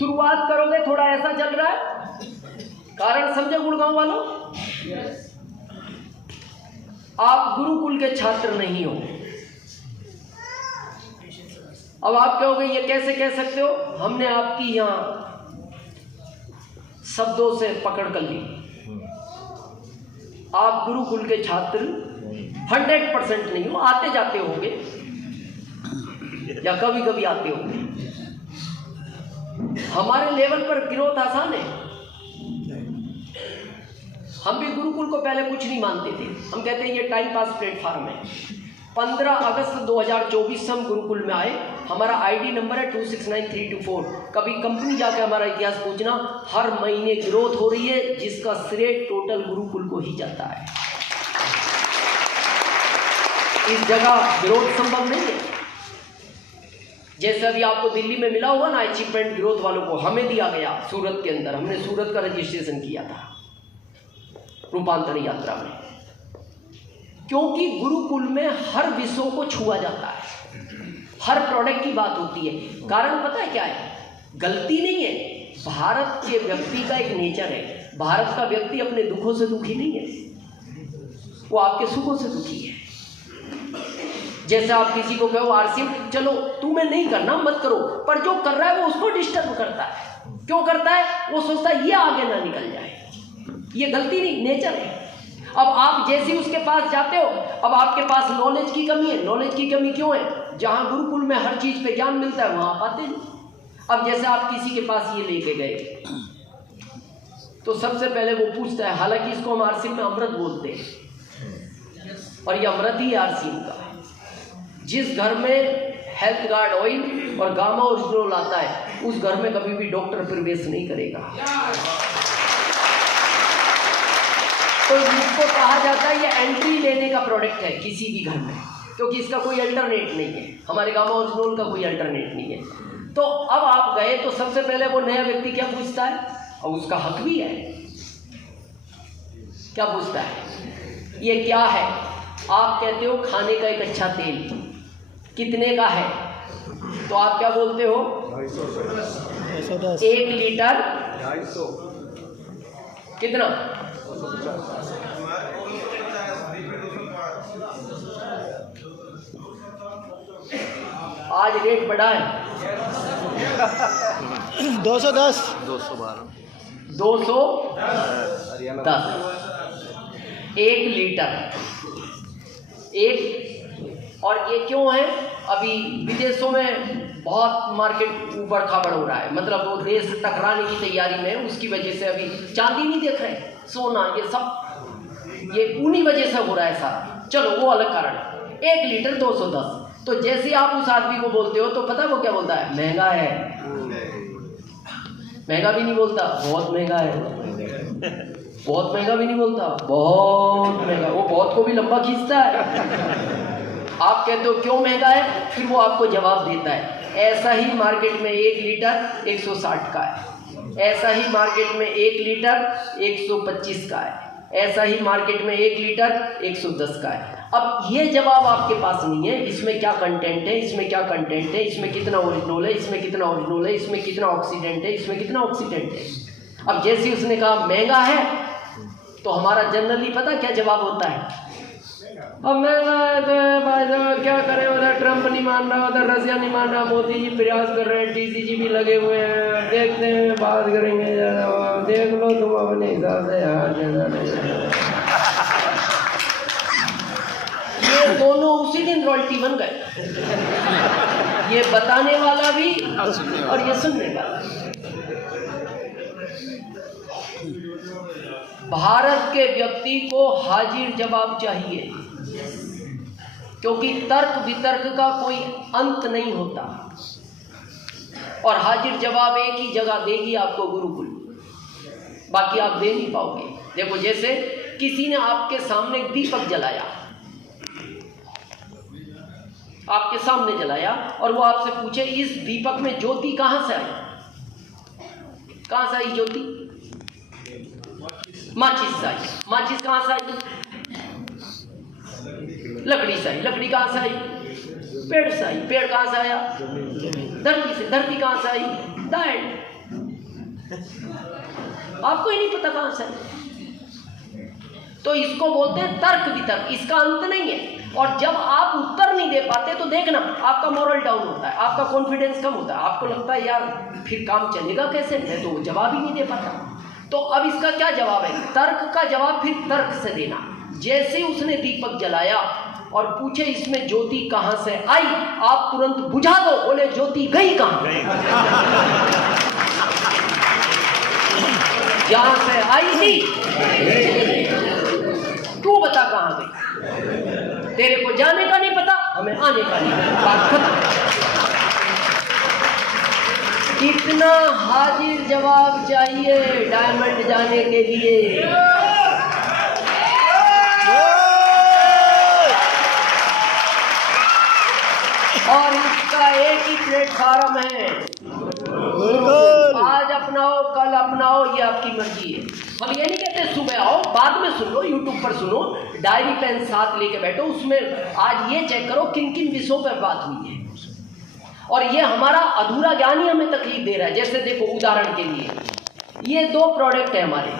शुरुआत करोगे, थोड़ा ऐसा चल रहा है, कारण समझे गुड़गांव वालों? आप गुरुकुल के छात्र नहीं हो। अब आप कहोगे ये कैसे कह सकते हो? हमने आपकी यहां शब्दों से पकड़ कर ली। आप गुरुकुल के छात्र 100% नहीं हो, आते जाते होंगे या कभी कभी आते होंगे। हमारे लेवल पर ग्रोथ आसान है। हम भी गुरुकुल को पहले कुछ नहीं मानते थे, हम कहते हैं ये टाइम पास प्लेटफॉर्म है। 15 अगस्त 2024 से हम गुरुकुल में आए। हमारा आईडी नंबर है 269324। कभी कंपनी जाके हमारा इतिहास पूछना, हर महीने ग्रोथ हो रही है जिसका श्रेय टोटल गुरुकुल को ही जाता है। इस जगह ग्रोथ संभव नहीं है। जैसे अभी आपको दिल्ली में मिला हुआ ना अचीवमेंट ग्रोथ वालों को, हमें दिया गया सूरत के अंदर। हमने सूरत का रजिस्ट्रेशन किया था रूपांतर यात्रा में, क्योंकि गुरुकुल में हर विषयों को छुआ जाता है, हर प्रोडक्ट की बात होती है। कारण पता है क्या है? गलती नहीं है, भारत के व्यक्ति का एक नेचर है। भारत का व्यक्ति अपने दुखों से दुखी नहीं है, वो आपके सुखों से दुखी है। जैसे आप किसी को कहो आरसी चलो तुम्हें नहीं करना मत करो, पर जो कर रहा है वो उसको डिस्टर्ब करता है। क्यों करता है? वो सोचता है ये आगे ना निकल जाए। ये गलती नहीं, नेचर है। अब आप जैसे उसके पास जाते हो, अब आपके पास नॉलेज की कमी है। नॉलेज की कमी क्यों है? जहां गुरुकुल में हर चीज पे ज्ञान मिलता है वहां आप आते नहीं। अब जैसे आप किसी के पास ये लेके गए तो सबसे पहले वो पूछता है, हालांकि इसको हम आरसीएम में अमृत बोलते हैं और ये अमृत ही आरसीएम का। जिस घर में हेल्थ गार्ड ऑयल और गामा ओरिजिनल आता है उस घर में कभी भी डॉक्टर प्रवेश नहीं करेगा। तो इसको कहा जाता है ये एंट्री लेने का प्रोडक्ट है किसी भी घर में, क्योंकि इसका कोई अल्टरनेट नहीं है। हमारे गामा ओरिजिनल का कोई अल्टरनेट नहीं है। तो अब आप गए तो सबसे पहले वो नया व्यक्ति क्या पूछता है, और उसका हक भी है, क्या पूछता है? ये क्या है? आप कहते हो खाने का एक अच्छा तेल, कितने का है? तो आप क्या बोलते हो? 1 लीटर 250। कितना? आज रेट बढ़ा है 210 1 लीटर एक। और ये क्यों है? अभी विदेशों में बहुत मार्केट ऊपर खाबड़ हो रहा है, मतलब वो देश टकराने की तैयारी में है। उसकी वजह से अभी चांदी नहीं देख रहे, सोना, ये सब ये उन्हीं वजह से हो रहा है सारा। चलो वो अलग कारण है। 1 लीटर 210। तो जैसे ही आप उस आदमी को बोलते हो तो पता है वो क्या बोलता है? महंगा है। महंगा भी नहीं बोलता, बहुत महंगा है। बहुत महंगा भी नहीं बोलता, बहुत महंगा। वो बहुत को भी लंबा खींचता है। आप कहते हो क्यों महंगा है, फिर वो आपको जवाब देता है ऐसा ही मार्केट में 1 लीटर 160 का है, ऐसा ही मार्केट में 1 लीटर 125 का है, ऐसा ही मार्केट में 1 लीटर 110 का है। अब ये जवाब आपके पास नहीं है, इसमें क्या कंटेंट है, इसमें क्या कंटेंट है, इसमें कितना ओरिजिनल है, इसमें कितना ओरिजिनल है, इसमें कितना ऑक्सीडेंट है, इसमें कितना ऑक्सीडेंट है। अब जैसे उसने कहा महंगा है तो हमारा जनरली पता क्या जवाब होता है? अब महंगा है तो भाई साहब क्या करें, उधर ट्रंप नहीं मान रहा, उधर रसिया नहीं मान रहा, मोदी जी प्रयास कर रहे हैं, टीसीजी भी लगे हुए हैं, देखते हैं बात करेंगे, देख लो तुम अपने हिसाब से यार। ये दोनों उसी दिन रॉयल्टी बन गए, ये बताने वाला भी और ये सुनने वाला। भारत के व्यक्ति को हाजिर जवाब चाहिए, क्योंकि तर्क वितर्क का कोई अंत नहीं होता और हाजिर जवाब एक ही जगह देगी आपको गुरुकुल, बाकी आप दे नहीं पाओगे। देखो जैसे किसी ने आपके सामने दीपक जलाया, आपके सामने जलाया और वो आपसे पूछे इस दीपक में ज्योति कहां से आई? कहां से आई ज्योति? माचिस से आई। माचिस कहां से आई? लकड़ी से आई। लकड़ी कहां से आई? पेड़ से आई। पेड़ कहां से आया? धरती से। धरती कहां से आई? लैंड। आपको ही नहीं पता कहां से। तो इसको बोलते हैं तर्क वितर्क, इसका अंत नहीं है। और जब आप उत्तर नहीं दे पाते तो देखना आपका मोरल डाउन होता है, आपका कॉन्फिडेंस कम होता है, आपको लगता है यार फिर काम चलेगा कैसे, मैं तो जवाब ही नहीं दे पाता। तो अब इसका क्या जवाब है? तर्क का जवाब फिर तर्क से देना। जैसे ही उसने दीपक जलाया और पूछे इसमें ज्योति कहां से आई, आप तुरंत बुझा दो। बोले ज्योति गई कहां? जहां से आई थी तू बता कहां गई। तेरे को जाने का नहीं पता, हमें आने का नहीं पता, बात खत्म। कितना हाजिर जवाब चाहिए डायमंड जाने के लिए। और इसका एक ही प्लेटफॉर्म है, आज अपनाओ कल अपनाओ, ये आपकी मर्जी है। हम ये नहीं कहते सुबह आओ, बाद में सुन लो, यूट्यूब पर सुनो, डायरी पेन साथ लेके बैठो, उसमें आज ये चेक करो किन किन विषयों पर बात हुई है। और ये हमारा अधूरा ज्ञान ही हमें तकलीफ दे रहा है। जैसे देखो उदाहरण के लिए ये 2 प्रोडक्ट है हमारे,